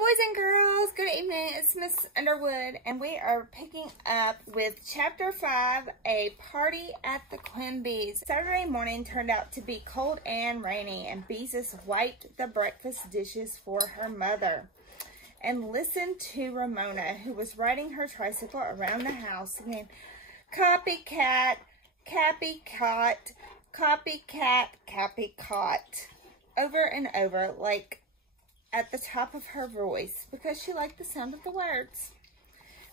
boys and girls, good evening. It's Miss Underwood, and we are picking up with Chapter 5, A Party at the Quimby's. Saturday morning turned out to be cold and rainy, and Beezus wiped the breakfast dishes for her mother and listened to Ramona, who was riding her tricycle around the house singing, "Copycat, copycat, copycat, copycat," over and over, like at the top of her voice, because she liked the sound of the words.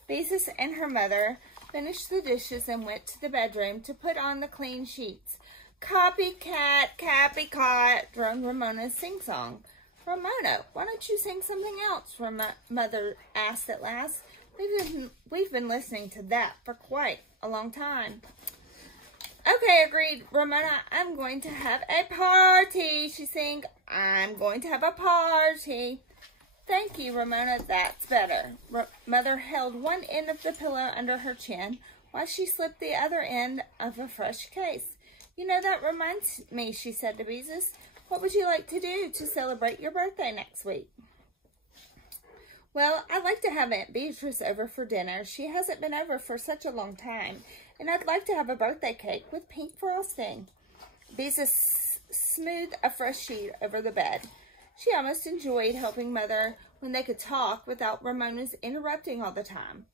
Beezus and her mother finished the dishes and went to the bedroom to put on the clean sheets. "Copycat, copycat," droned Ramona's sing-song. "Ramona, why don't you sing something else?" Mother asked at last. We've been listening to that for quite a long time." "Okay," agreed Ramona. "I'm going to have a party," she sang. "I'm going to have a party." "Thank you, Ramona. That's better." Mother held one end of the pillow under her chin while she slipped the other end of a fresh case. "You know, that reminds me," she said to Beezus. "What would you like to do to celebrate your birthday next week?" "Well, I'd like to have Aunt Beatrice over for dinner. She hasn't been over for such a long time. And I'd like to have a birthday cake with pink frosting." Beezus smoothed a fresh sheet over the bed. She almost enjoyed helping Mother when they could talk without Ramona's interrupting all the time.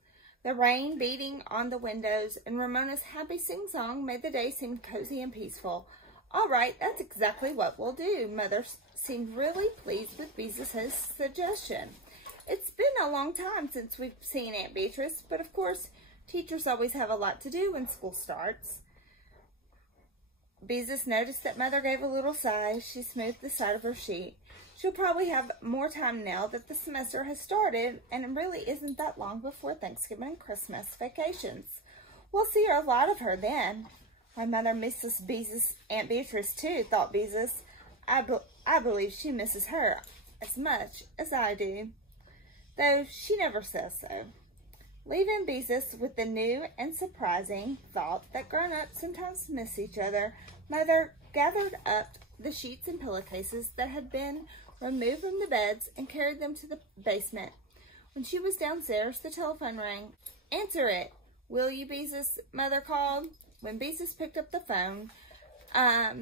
The rain beating on the windows and Ramona's happy sing-song made the day seem cozy and peaceful. "All right, that's exactly what we'll do." Mother seemed really pleased with Beezus' suggestion. "It's been a long time since we've seen Aunt Beatrice, but of course, teachers always have a lot to do when school starts." Beezus noticed that Mother gave a little sigh. She smoothed the side of her sheet. "She'll probably have more time now that the semester has started, and it really isn't that long before Thanksgiving and Christmas vacations. We'll see a lot of her then." "My mother misses Aunt Beatrice too," thought Beezus. I believe she misses her as much as I do, though she never says so." Leaving Beezus with the new and surprising thought that grown-ups sometimes miss each other, Mother gathered up the sheets and pillowcases that had been removed from the beds and carried them to the basement. When she was downstairs, the telephone rang. "Answer it, will you, Beezus?" Mother called. When Beezus picked up the phone, a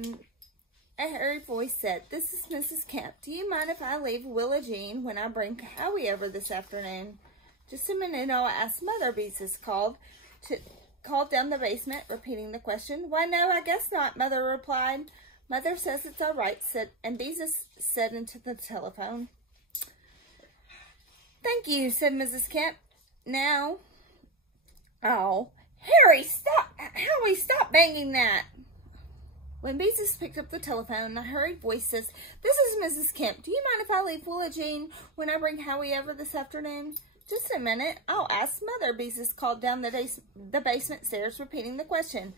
hurried voice said, "This is Mrs. Kemp. Do you mind if I leave Willa Jean when I bring Howie over this afternoon?" "Just a minute, I'll ask Mother," Beezus called down the basement, repeating the question. "Why, no, I guess not," Mother replied. "Mother says it's all right," and Beezus said into the telephone. "Thank you," said Mrs. Kemp. "Now, oh, Harry, stop! Howie, stop banging that!" When Beezus picked up the telephone, a hurried voice says, "This is Mrs. Kemp. Do you mind if I leave Willa Jean when I bring Howie over this afternoon?" "Just a minute, I'll ask Mother," Beezus called down the basement stairs, repeating the question.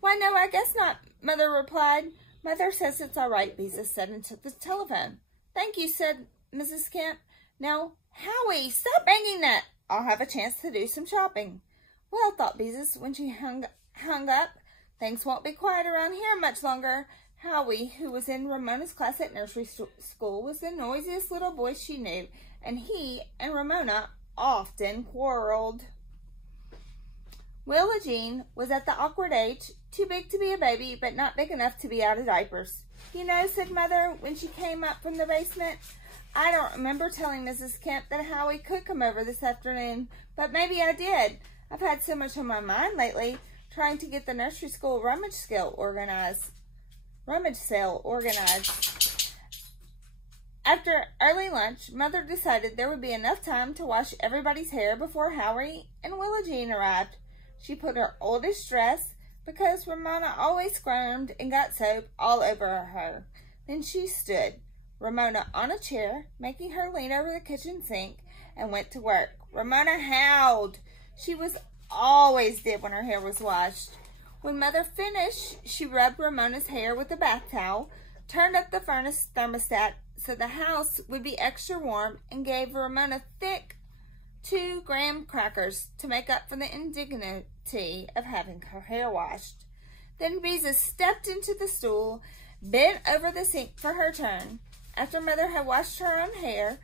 "Why, no, I guess not," Mother replied. "Mother says it's all right," Beezus said into the telephone. "Thank you," said Mrs. Kemp. "Now, Howie, stop banging that. I'll have a chance to do some shopping." "Well," thought Beezus when she hung up, "things won't be quiet around here much longer." Howie, who was in Ramona's class at nursery school, was the noisiest little boy she knew, and he and Ramona often quarreled. Willa Jean was at the awkward age, too big to be a baby, but not big enough to be out of diapers. "You know," said Mother when she came up from the basement, "I don't remember telling Mrs. Kemp that Howie could come over this afternoon, but maybe I did. I've had so much on my mind lately, trying to get the nursery school rummage sale organized." After early lunch, Mother decided there would be enough time to wash everybody's hair before Howie and Willa Jean arrived. She put her oldest dress, because Ramona always squirmed and got soap all over her. Then she stood Ramona on a chair, making her lean over the kitchen sink, and went to work. Ramona howled. She always did when her hair was washed. When Mother finished, she rubbed Ramona's hair with a bath towel, turned up the furnace thermostat so the house would be extra warm, and gave Ramona thick 2-gram crackers to make up for the indignity of having her hair washed. Then Beezus stepped into the stool, bent over the sink for her turn. After Mother had washed her own hair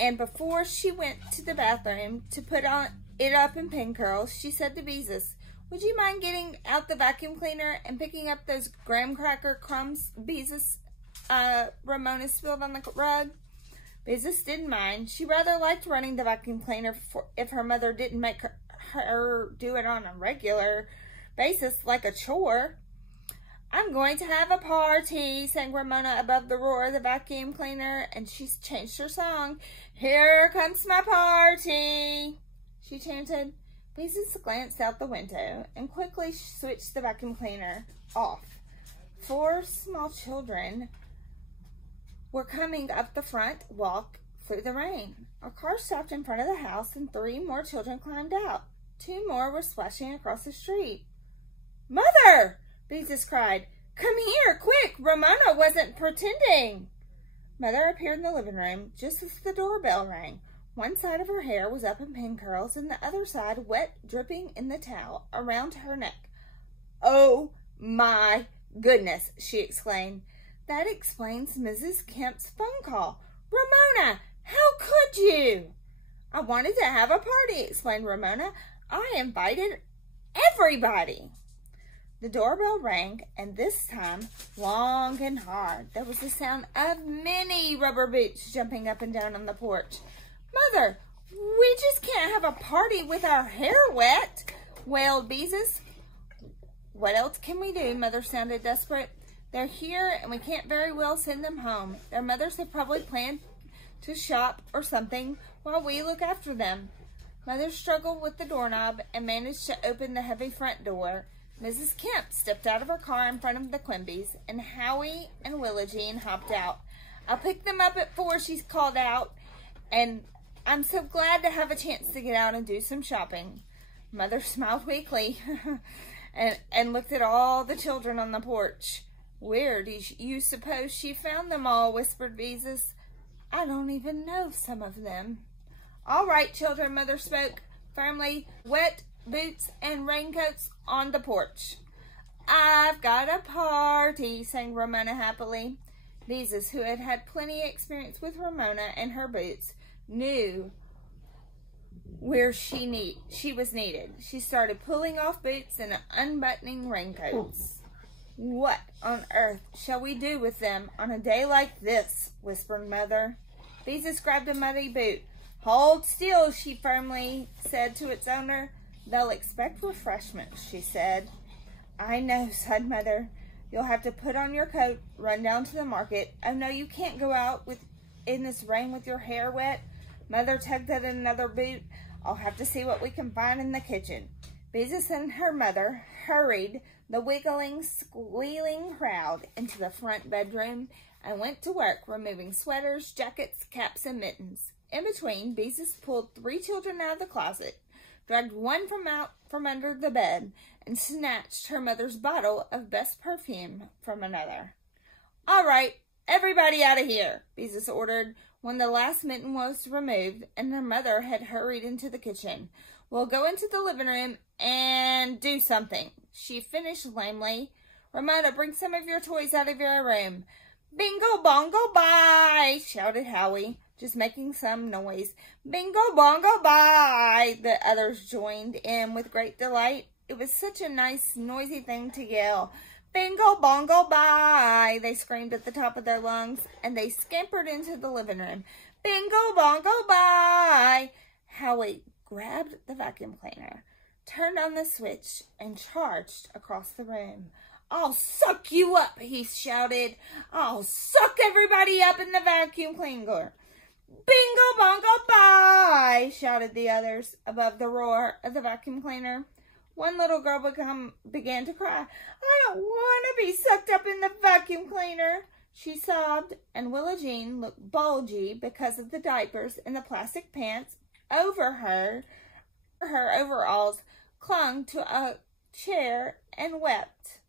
And before she went to the bathroom to put it up in pin curls, she said to Beezus, "Would you mind getting out the vacuum cleaner and picking up those graham cracker crumbs Beezus Ramona spilled on the rug?" Beezus didn't mind. She rather liked running the vacuum cleaner if her mother didn't make her do it on a regular basis like a chore. "I'm going to have a party," sang Ramona above the roar of the vacuum cleaner, and she changed her song. "Here comes my party," she chanted. Beezus glanced out the window and quickly switched the vacuum cleaner off. 4 small children were coming up the front walk through the rain. A car stopped in front of the house and 3 more children climbed out. 2 more were splashing across the street. "Mother!" Beezus cried. "Come here, quick! Ramona wasn't pretending!" Mother appeared in the living room just as the doorbell rang. One side of her hair was up in pin curls and the other side wet, dripping in the towel around her neck. "Oh my goodness!" she exclaimed. "That explains Mrs. Kemp's phone call. Ramona, how could you?" "I wanted to have a party," explained Ramona. "I invited everybody." The doorbell rang, and this time, long and hard, there was the sound of many rubber boots jumping up and down on the porch. "Mother, we just can't have a party with our hair wet," wailed Beezus. "What else can we do?" Mother sounded desperate. "They're here, and we can't very well send them home. Their mothers have probably planned to shop or something while we look after them." Mother struggled with the doorknob and managed to open the heavy front door. Mrs. Kemp stepped out of her car in front of the Quimby's, and Howie and Willa Jean hopped out. "I'll pick them up at 4, she called out, "and I'm so glad to have a chance to get out and do some shopping." Mother smiled weakly and looked at all the children on the porch. "Where do you suppose she found them all?" whispered Beezus. "I don't even know some of them." "All right, children," Mother spoke firmly. "Wet boots and raincoats on the porch." "I've got a party," sang Ramona happily. Beezus, who had had plenty of experience with Ramona and her boots, knew where she was needed. She started pulling off boots and unbuttoning raincoats. "What on earth shall we do with them on a day like this?" whispered Mother. Beezus grabbed a muddy boot. "Hold still," she firmly said to its owner. "They'll expect refreshments," she said. "I know," sighed Mother. "You'll have to put on your coat, run down to the market. Oh, no, you can't go out in this rain with your hair wet." Mother tugged at another boot. "I'll have to see what we can find in the kitchen." Beezus and her mother hurried the wiggling, squealing crowd into the front bedroom and went to work removing sweaters, jackets, caps, and mittens. In between, Beezus pulled 3 children out of the closet, dragged one from under the bed, and snatched her mother's bottle of best perfume from another. "All right, everybody out of here," Beezus ordered when the last mitten was removed and her mother had hurried into the kitchen. "We'll go into the living room and do something," she finished lamely. "Ramona, bring some of your toys out of your room." "Bingo bongo bye," shouted Howie, just making some noise. "Bingo bongo bye," the others joined in with great delight. It was such a nice, noisy thing to yell. "Bingo bongo bye," they screamed at the top of their lungs, and they scampered into the living room. "Bingo bongo bye." Howie grabbed the vacuum cleaner, turned on the switch, and charged across the room. "I'll suck you up," he shouted. "I'll suck everybody up in the vacuum cleaner." "Bingo bongo bye," shouted the others above the roar of the vacuum cleaner. One little girl began to cry. "I don't want to be sucked up in the vacuum cleaner," she sobbed, and Willa Jean looked bulgy because of the diapers and the plastic pants over her. Her overalls clung to a chair and wept.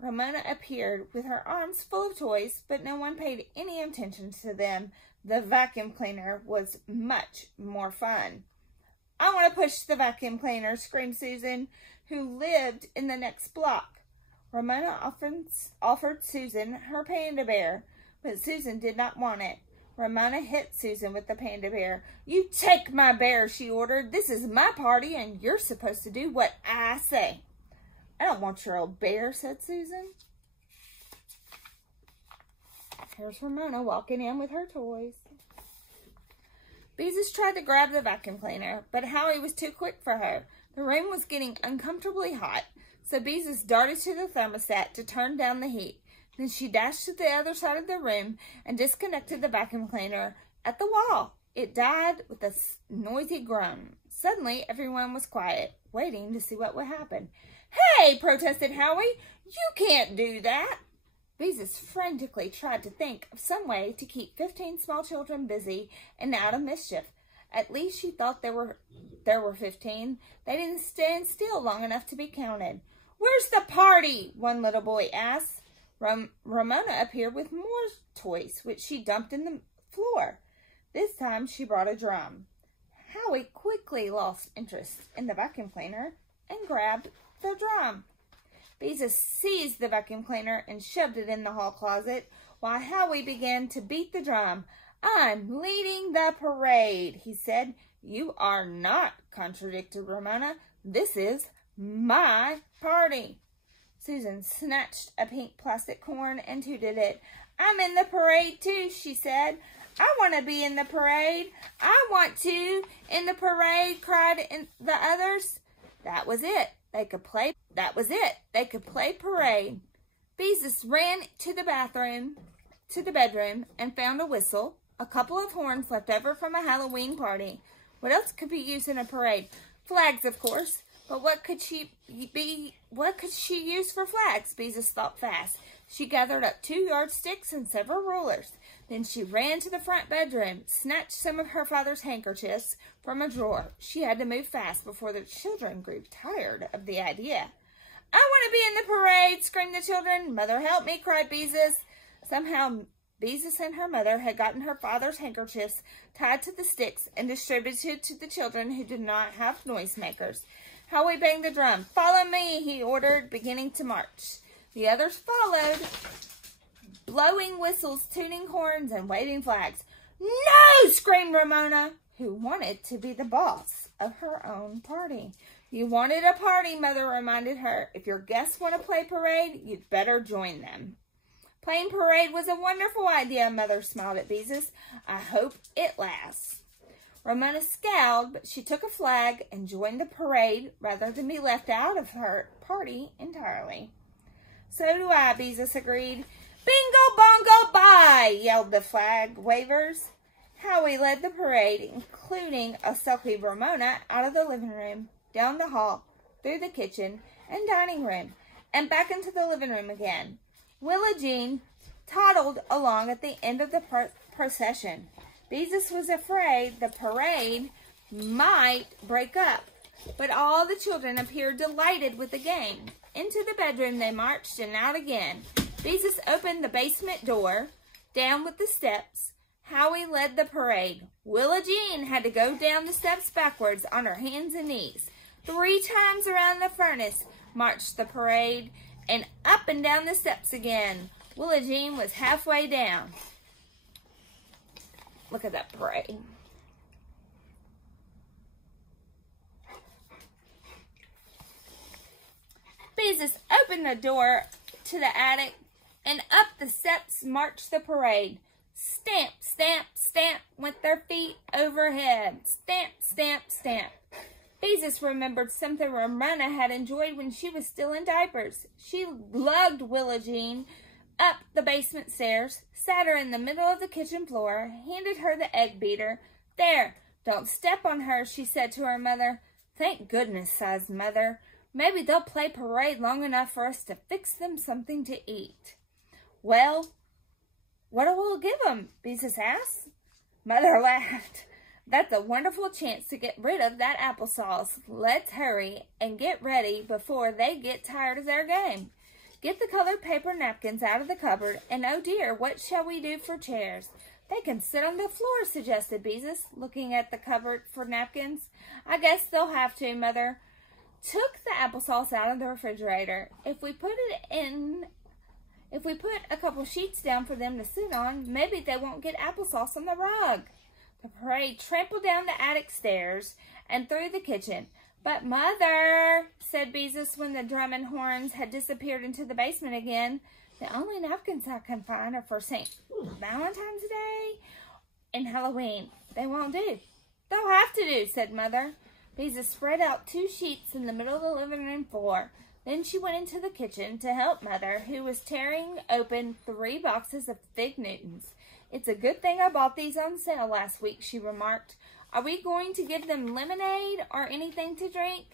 Ramona appeared with her arms full of toys, but no one paid any attention to them. The vacuum cleaner was much more fun. "I want to push the vacuum cleaner," screamed Susan, who lived in the next block. Ramona offered Susan her panda bear, but Susan did not want it. Ramona hit Susan with the panda bear. "You take my bear," she ordered. "This is my party, and you're supposed to do what I say." "I don't want your old bear," said Susan. Here's Ramona walking in with her toys. Beezus tried to grab the vacuum cleaner, but Howie was too quick for her. The room was getting uncomfortably hot, so Beezus darted to the thermostat to turn down the heat. Then she dashed to the other side of the room and disconnected the vacuum cleaner at the wall. It died with a noisy groan. Suddenly, everyone was quiet, waiting to see what would happen. "Hey!" protested Howie. "You can't do that!" Beezus frantically tried to think of some way to keep 15 small children busy and out of mischief. At least she thought there were 15. They didn't stand still long enough to be counted. "Where's the party?" one little boy asked. Ramona appeared with more toys, which she dumped in the floor. This time she brought a drum. Howie quickly lost interest in the vacuum cleaner and grabbed the drum. Beezus seized the vacuum cleaner and shoved it in the hall closet, while Howie began to beat the drum. "I'm leading the parade," he said. "You are not," contradicted Ramona. "This is my party." Susan snatched a pink plastic horn and tooted it. "I'm in the parade too," she said. "I want to be in the parade. I want to in the parade," cried the others. That was it. They could play parade. Beezus ran to the bedroom, and found a whistle, a couple of horns left over from a Halloween party. What else could be used in a parade? Flags, of course. But what could she use for flags? Beezus thought fast. She gathered up 2 yardsticks and several rulers. Then she ran to the front bedroom, snatched some of her father's handkerchiefs from a drawer. She had to move fast before the children grew tired of the idea. "I want to be in the parade," screamed the children. "Mother, help me," cried Beezus. Somehow, Beezus and her mother had gotten her father's handkerchiefs tied to the sticks and distributed to the children who did not have noisemakers. Howie banged the drum. "Follow me," he ordered, beginning to march. The others followed, blowing whistles, tuning horns, and waving flags. "No!" screamed Ramona, who wanted to be the boss of her own party. "You wanted a party," Mother reminded her. "If your guests want to play parade, you'd better join them." Playing parade was a wonderful idea, Mother smiled at Beezus. "I hope it lasts." Ramona scowled, but she took a flag and joined the parade rather than be left out of her party entirely. "So do I," Beezus agreed. "Bingo, bongo, bye!" yelled the flag wavers. Howie led the parade, including a sulky Ramona, out of the living room, down the hall, through the kitchen and dining room, and back into the living room again. Willa Jean toddled along at the end of the procession. Beezus was afraid the parade might break up, but all the children appeared delighted with the game. Into the bedroom they marched and out again. Beezus opened the basement door, down with the steps. Howie led the parade. Willa Jean had to go down the steps backwards on her hands and knees. 3 times around the furnace marched the parade, and up and down the steps again. Willa Jean was halfway down. Look at that parade. Beezus opened the door to the attic, and up the steps marched the parade. Stamp, stamp, stamp went their feet overhead. Stamp, stamp, stamp. Beezus remembered something Ramona had enjoyed when she was still in diapers. She lugged Willa Jean up the basement stairs, sat her in the middle of the kitchen floor, handed her the egg beater. "There, don't step on her," she said to her mother. "Thank goodness," sighed Mother. "Maybe they'll play parade long enough for us to fix them something to eat." "Well, what will we give them?" Beezus asked. Mother laughed. "That's a wonderful chance to get rid of that applesauce. Let's hurry and get ready before they get tired of their game. Get the colored paper napkins out of the cupboard, and oh dear, what shall we do for chairs?" "They can sit on the floor," suggested Beezus, looking at the cupboard for napkins. "I guess they'll have to." Mother took the applesauce out of the refrigerator. "If we put it in If we put a couple sheets down for them to sit on, maybe they won't get applesauce on the rug. The parade trampled down the attic stairs and through the kitchen. But Mother, said Beezus when the drum and horns had disappeared into the basement again, the only napkins I can find are for St. Valentine's Day and Halloween. They won't do. They'll have to do, said Mother. Beezus spread out 2 sheets in the middle of the living room floor. Then she went into the kitchen to help Mother, who was tearing open 3 boxes of Fig Newtons. It's a good thing I bought these on sale last week, she remarked. Are we going to give them lemonade or anything to drink?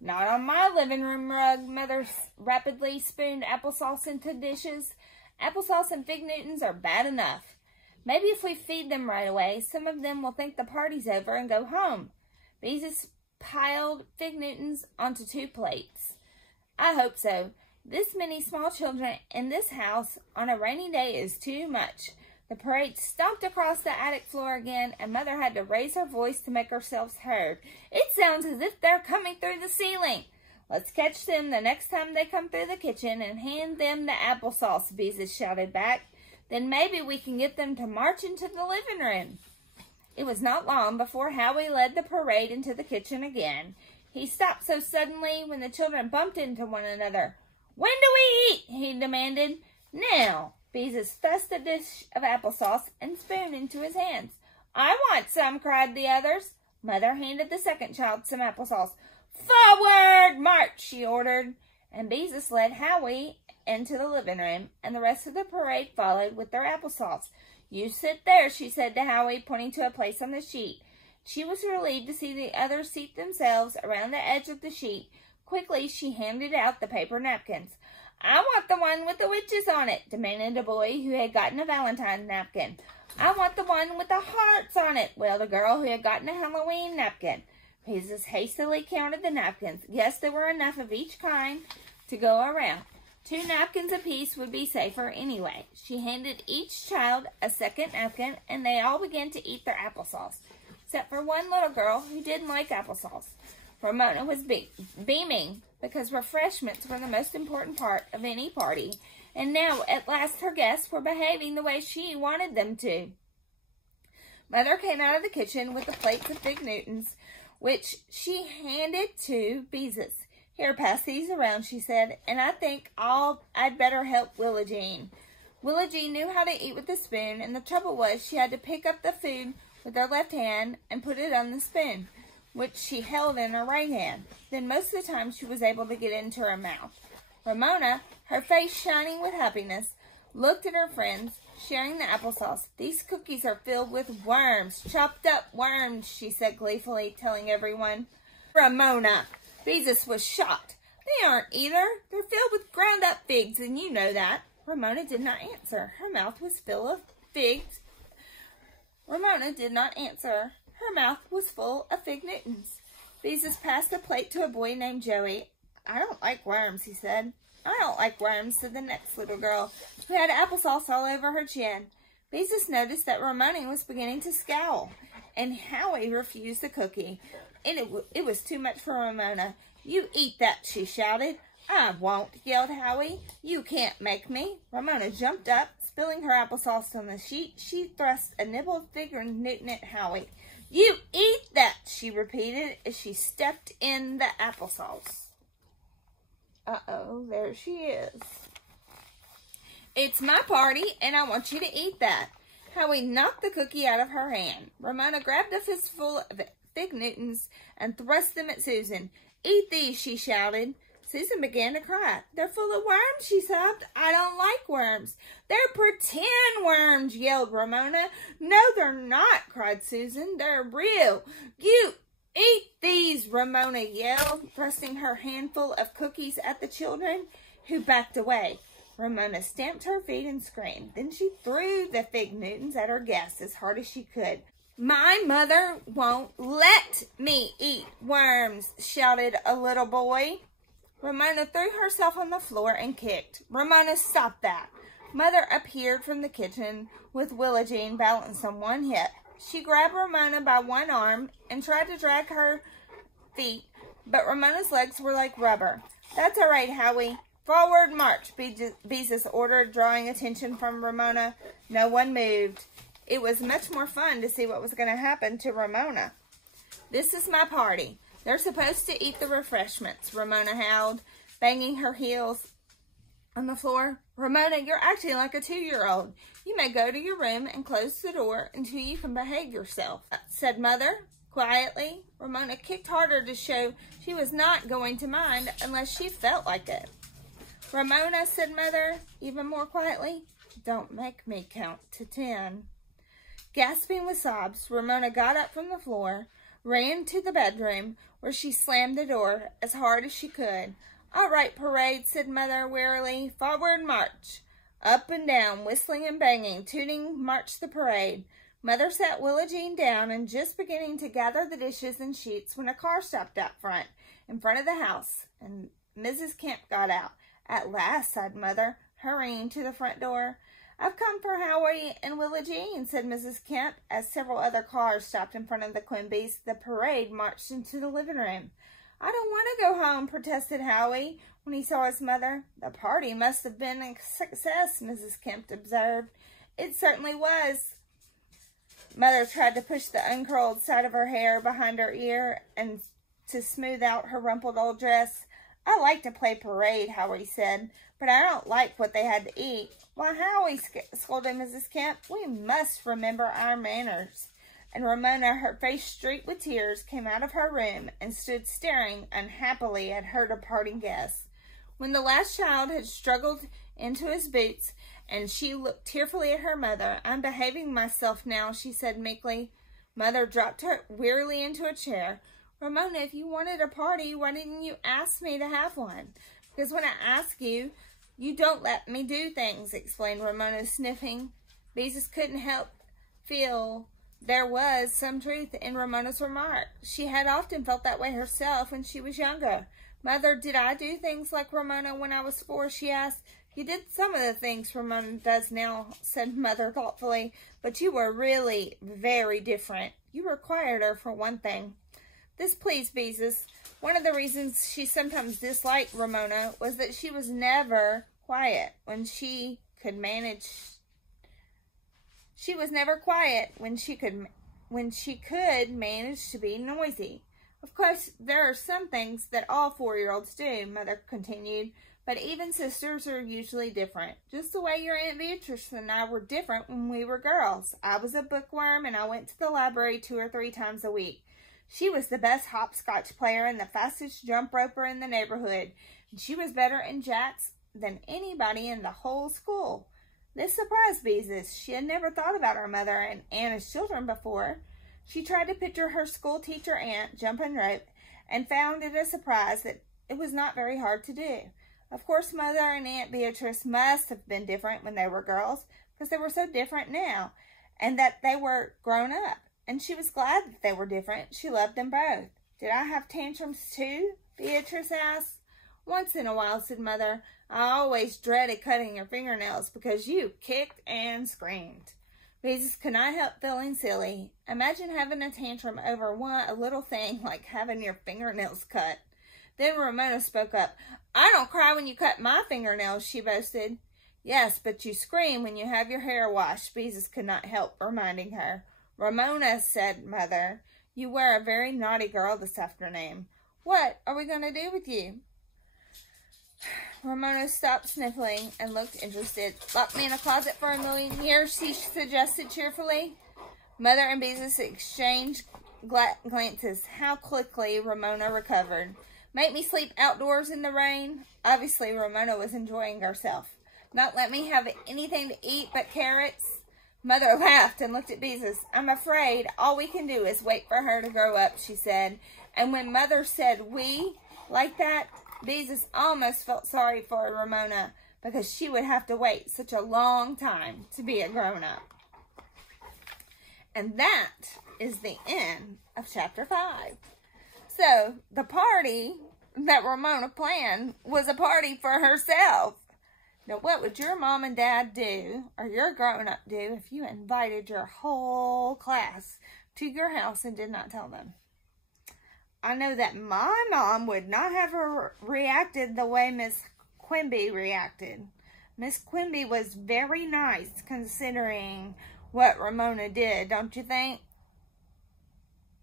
Not on my living room rug. Mother rapidly spooned applesauce into dishes. Applesauce and Fig Newtons are bad enough. Maybe if we feed them right away, some of them will think the party's over and go home. Beezus piled Fig Newtons onto 2 plates. I hope so. This many small children in this house on a rainy day is too much. The parade stomped across the attic floor again, and Mother had to raise her voice to make herself heard. It sounds as if they're coming through the ceiling. Let's catch them the next time they come through the kitchen and hand them the applesauce, Beezus shouted back. Then maybe we can get them to march into the living room. It was not long before Howie led the parade into the kitchen again. He stopped so suddenly when the children bumped into one another. When do we eat? He demanded. Now. Beezus thrust a dish of applesauce and spoon into his hands. I want some, cried the others. Mother handed the second child some applesauce. Forward, march, she ordered. And Beezus led Howie into the living room, and the rest of the parade followed with their applesauce. You sit there, she said to Howie, pointing to a place on the sheet. She was relieved to see the others seat themselves around the edge of the sheet. Quickly, she handed out the paper napkins. I want the one with the witches on it, demanded a boy who had gotten a Valentine's napkin. I want the one with the hearts on it, wailed a girl who had gotten a Halloween napkin. Beezus hastily counted the napkins. Yes, there were enough of each kind to go around. 2 napkins apiece would be safer anyway. She handed each child a second napkin, and they all began to eat their applesauce, except for one little girl who didn't like applesauce. Ramona was beaming because refreshments were the most important part of any party, and now at last her guests were behaving the way she wanted them to. Mother came out of the kitchen with the plates of Fig Newtons, which she handed to Beezus. Here, pass these around, she said, and I think I'd better help Willa Jean. Willa Jean knew how to eat with a spoon, and the trouble was she had to pick up the food with her left hand and put it on the spoon, which she held in her right hand. Then most of the time she was able to get into her mouth. Ramona, her face shining with happiness, looked at her friends, sharing the applesauce. These cookies are filled with worms, chopped up worms, she said gleefully, telling everyone. Ramona! Beezus was shocked. They aren't either. They're filled with ground up figs, and you know that. Ramona did not answer. Her mouth was full of figs. Ramona did not answer. Her mouth was full of Fig Newtons. Beezus passed the plate to a boy named Joey. I don't like worms, he said. I don't like worms, said the next little girl, who had applesauce all over her chin. Beezus noticed that Ramona was beginning to scowl, and Howie refused the cookie. It was too much for Ramona. You eat that, she shouted. I won't, yelled Howie. You can't make me. Ramona jumped up, spilling her applesauce on the sheet. She thrust a nibble of Fig Newton at Howie. You eat that, she repeated as she stepped in the applesauce. Uh-oh, there she is. It's my party, and I want you to eat that. Howie knocked the cookie out of her hand. Ramona grabbed a fistful of Fig Newtons and thrust them at Susan. Eat these, she shouted. Susan began to cry. They're full of worms, she sobbed. I don't like worms. They're pretend worms, yelled Ramona. No, they're not, cried Susan. They're real. You eat these, Ramona yelled, thrusting her handful of cookies at the children, who backed away. Ramona stamped her feet and screamed. Then she threw the Fig Newtons at her guests as hard as she could. My mother won't let me eat worms, shouted a little boy. Ramona threw herself on the floor and kicked. Ramona, stop that. Mother appeared from the kitchen with Willa Jean balanced on one hip. She grabbed Ramona by one arm and tried to drag her feet, but Ramona's legs were like rubber. That's all right, Howie. Forward march, Beezus ordered, drawing attention from Ramona. No one moved. It was much more fun to see what was going to happen to Ramona. This is my party. They're supposed to eat the refreshments, Ramona howled, banging her heels on the floor. Ramona, you're acting like a 2-year-old. You may go to your room and close the door until you can behave yourself, said Mother quietly. Ramona kicked harder to show she was not going to mind unless she felt like it. Ramona, said Mother, even more quietly, don't make me count to 10. Gasping with sobs, Ramona got up from the floor, ran to the bedroom, where she slammed the door as hard as she could. All right, parade, said Mother wearily. Forward march. Up and down, whistling and banging, tooting, marched the parade. Mother sat Willa Jean down and just beginning to gather the dishes and sheets when a car stopped out front, in front of the house, and Mrs. Kemp got out. At last, sighed Mother, hurrying to the front door. I've come for Howie and Willa Jean, said Mrs. Kemp, as several other cars stopped in front of the Quimbys. The parade marched into the living room. I don't want to go home, protested Howie when he saw his mother. The party must have been a success, Mrs. Kemp observed. It certainly was. Mother tried to push the uncurled side of her hair behind her ear and to smooth out her rumpled old dress. I like to play parade, Howie said, but I don't like what they had to eat. Why, Howie, scolded Mrs. Kemp, we must remember our manners. And Ramona, her face streaked with tears, came out of her room and stood staring unhappily at her departing guests. When the last child had struggled into his boots, and she looked tearfully at her mother, I'm behaving myself now, she said meekly. Mother dropped her wearily into a chair. Ramona, if you wanted a party, why didn't you ask me to have one? Because when I ask you, you don't let me do things, explained Ramona, sniffing. Beezus couldn't help feel there was some truth in Ramona's remark. She had often felt that way herself when she was younger. Mother, did I do things like Ramona when I was 4, she asked. You did some of the things Ramona does now, said Mother thoughtfully, but you were really very different. You were quieter, for one thing. This pleased Beezus. One of the reasons she sometimes disliked Ramona was that she was never quiet when she could manage. She was never quiet when she could manage to be noisy. Of course, there are some things that all 4-year-olds do, Mother continued, but even sisters are usually different. Just the way your Aunt Beatrice and I were different when we were girls. I was a bookworm and I went to the library 2 or 3 times a week. She was the best hopscotch player and the fastest jump roper in the neighborhood. And she was better in jacks than anybody in the whole school. This surprised Beezus. She had never thought about her mother and Anna's children before. She tried to picture her school teacher aunt jumping rope and found it a surprise that it was not very hard to do. Of course, Mother and Aunt Beatrice must have been different when they were girls because they were so different now and that they were grown up. And she was glad that they were different. She loved them both. Did I have tantrums too? Beatrice asked. Once in a while, said Mother. I always dreaded cutting your fingernails because you kicked and screamed. Beezus could not help feeling silly. Imagine having a tantrum over a little thing like having your fingernails cut. Then Ramona spoke up. I don't cry when you cut my fingernails, she boasted. Yes, but you scream when you have your hair washed, Beezus could not help reminding her. Ramona, said Mother, you were a very naughty girl this afternoon. What are we going to do with you? Ramona stopped sniffling and looked interested. Lock me in a closet for 1,000,000 years, she suggested cheerfully. Mother and Beezus exchanged glances. How quickly Ramona recovered. Make me sleep outdoors in the rain? Obviously, Ramona was enjoying herself. Not let me have anything to eat but carrots? Mother laughed and looked at Beezus. I'm afraid all we can do is wait for her to grow up, she said. And when Mother said we like that, Beezus almost felt sorry for Ramona because she would have to wait such a long time to be a grown-up. And that is the end of chapter 5. So, the party that Ramona planned was a party for herself. Now, what would your mom and dad do, or your grown-up do, if you invited your whole class to your house and did not tell them? I know that my mom would not have reacted the way Miss Quimby reacted. Miss Quimby was very nice considering what Ramona did, don't you think?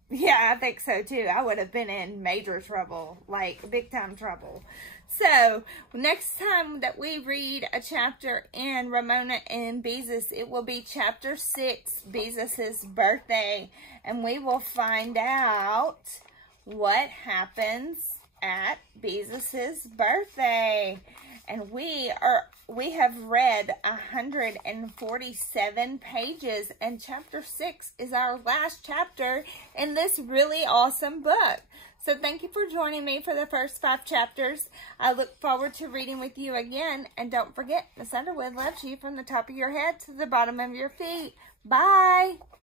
Yeah, I think so too. I would have been in major trouble, like big time trouble. So, next time that we read a chapter in Ramona and Beezus, it will be chapter 6, Beezus' birthday. And we will find out what happens at Beezus' birthday. And we have read 147 pages, and chapter 6 is our last chapter in this really awesome book. So thank you for joining me for the first 5 chapters. I look forward to reading with you again. And don't forget, Miss Underwood loves you from the top of your head to the bottom of your feet. Bye!